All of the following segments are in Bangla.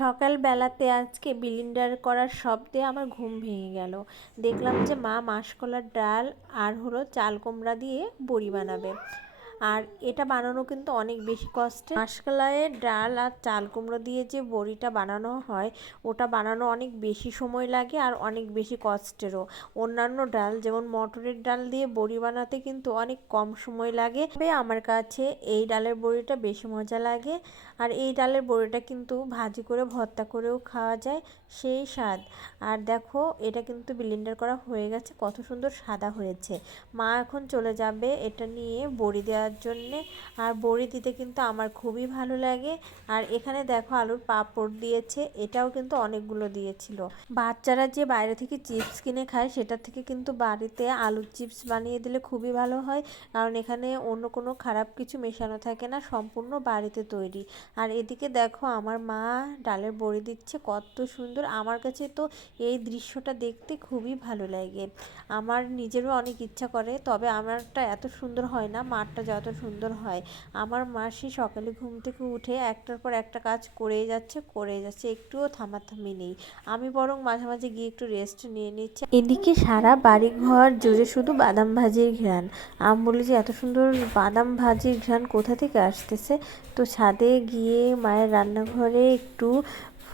সকালবেলাতে আজকে বিলিন্ডার করার শব্দে আমার ঘুম ভেঙে গেল। দেখলাম যে মা মাসকলার ডাল আর হলো চাল কুমড়া দিয়ে বড়ি বানাবে। আর এটা বানানো কিন্তু অনেক বেশি কষ্টে মাসকলাইয়ের ডাল আর চাল কুমড়ো দিয়ে যে বড়িটা বানানো হয়, ওটা বানানো অনেক বেশি সময় লাগে আর অনেক বেশি কষ্টেরও। অন্যান্য ডাল, যেমন মটরের ডাল দিয়ে বড়ি বানাতে কিন্তু অনেক কম সময় লাগে। তবে আমার কাছে এই ডালের বড়িটা বেশি মজা লাগে আর এই ডালের বড়িটা কিন্তু ভাজি করে, ভর্তা করেও খাওয়া যায়, সেই স্বাদ। আর দেখো, এটা কিন্তু বিলিন্ডার করা হয়ে গেছে, কত সুন্দর সাদা হয়েছে। মা এখন চলে যাবে এটা নিয়ে বড়ি দেওয়ার জন্যে। আর বড়ি দিতে কিন্তু আমার খুবই ভালো লাগে। আর এখানে দেখো আলুর পাঁপড় দিয়েছে, এটাও কিন্তু অনেকগুলো দিয়েছিল। বাচ্চারা যে বাইরে থেকে চিপস কিনে খায়, সেটা থেকে কিন্তু বাড়িতে আলুর চিপস বানিয়ে দিলে খুবই ভালো হয়। কারণ এখানে অন্য কোনো খারাপ কিছু মেশানো থাকে না, সম্পূর্ণ বাড়িতে তৈরি। আর এদিকে দেখো আমার মা ডালের বড়ি দিচ্ছে, কত সুন্দর। আমার কাছে তো এই দৃশ্যটা দেখতে খুবই ভালো লাগে। আমার নিজেরও অনেক ইচ্ছা করে, তবে আমারটা এত সুন্দর হয় না মারটা যত সুন্দর হয়। আমার মা সে সকালে ঘুম থেকে উঠে একটার পর একটা কাজ করেই যাচ্ছে করে যাচ্ছে, একটুও থামাথামি নেই। আমি বরং মাঝে মাঝে গিয়ে একটু রেস্ট নিয়ে নিচ্ছি। এদিকে সারা বাড়ি ঘর জুড়ে শুধু বাদাম ভাজির ঘ্রাণ। আমি বলি যে এত সুন্দর বাদাম ভাজির ঘ্রাণ কোথা থেকে আসতেছে? তো ছাদে গিয়ে মায়ের রান্নাঘরে একটু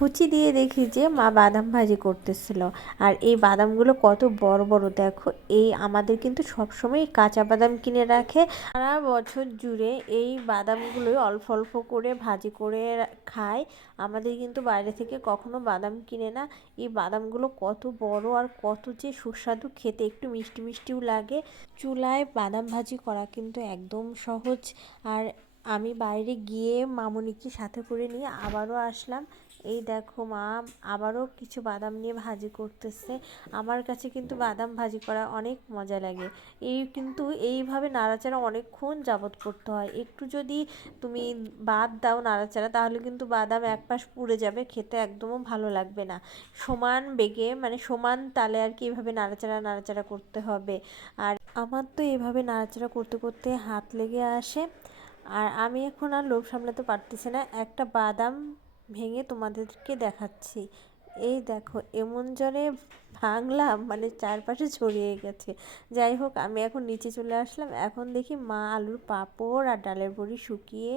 ফুচি দিয়ে দেখি যে মা বাদাম ভাজি করতেছিল। আর এই বাদামগুলো কত বড় বড়, দেখো। এই আমাদের কিন্তু সবসময় কাঁচা বাদাম কিনে রাখে। সারা বছর জুড়ে এই বাদামগুলোই অল্প অল্প করে ভাজি করে খায়। আমাদের কিন্তু বাইরে থেকে কখনো বাদাম কিনে না। এই বাদামগুলো কত বড় আর কত যে সুস্বাদু খেতে, একটু মিষ্টি মিষ্টিও লাগে। চুলায় বাদাম ভাজি করা কিন্তু একদম সহজ। আর আমি বাইরে গিয়ে মামনিকে সাথে করে নিয়ে আবারও আসলাম। এই দেখো মা, আবারও কিছু বাদাম নিয়ে ভাজি করতেছে। আমার কাছে কিন্তু বাদাম ভাজি করা অনেক মজা লাগে। এই কিন্তু এইভাবে নাড়াচাড়া অনেকক্ষণ যাবত করতে হয়। একটু যদি তুমি বাদ দাও নাড়াচাড়া, তাহলে কিন্তু বাদাম এক পাশ পুড়ে যাবে, খেতে একদমও ভালো লাগবে না। সমান বেগে মানে সমান তালে আর কি এভাবে নাড়াচাড়া নাড়াচাড়া করতে হবে। আর আমার তো এভাবে নাড়াচাড়া করতে করতে হাত লেগে আসে। আর আমি এখন আর লোভ সামলাতে পারতেছি না। একটা বাদাম ভেঙে তোমাদেরকে দেখাচ্ছি। এই দেখো, এমন জলে ভাঙলাম মানে চারপাশে ছড়িয়ে গেছে। যাই হোক, আমি এখন নিচে চলে আসলাম। এখন দেখি মা আলুর পাঁপড় আর ডালের বড়ি শুকিয়ে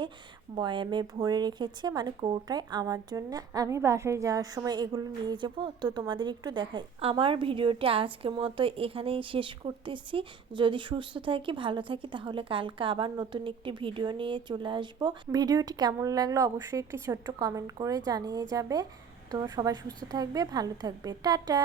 বয়ামে ভরে রেখেছে মানে কৌটায়। আমার জন্য আমি বাসায় যাওয়ার সময় এগুলো নিয়ে যাব। তো তোমাদের একটু দেখাই। আমার ভিডিওটি আজকের মতো এখানেই শেষ করতেছি। যদি সুস্থ থাকি, ভালো থাকি, তাহলে কালকে আবার নতুন একটি ভিডিও নিয়ে চলে আসব। ভিডিওটি কেমন লাগল, অবশ্যই একটি ছোট্ট কমেন্ট করে জানিয়ে যাবে। তো সবাই সুস্থ থাকবে ভালো থাকবে। টাটা!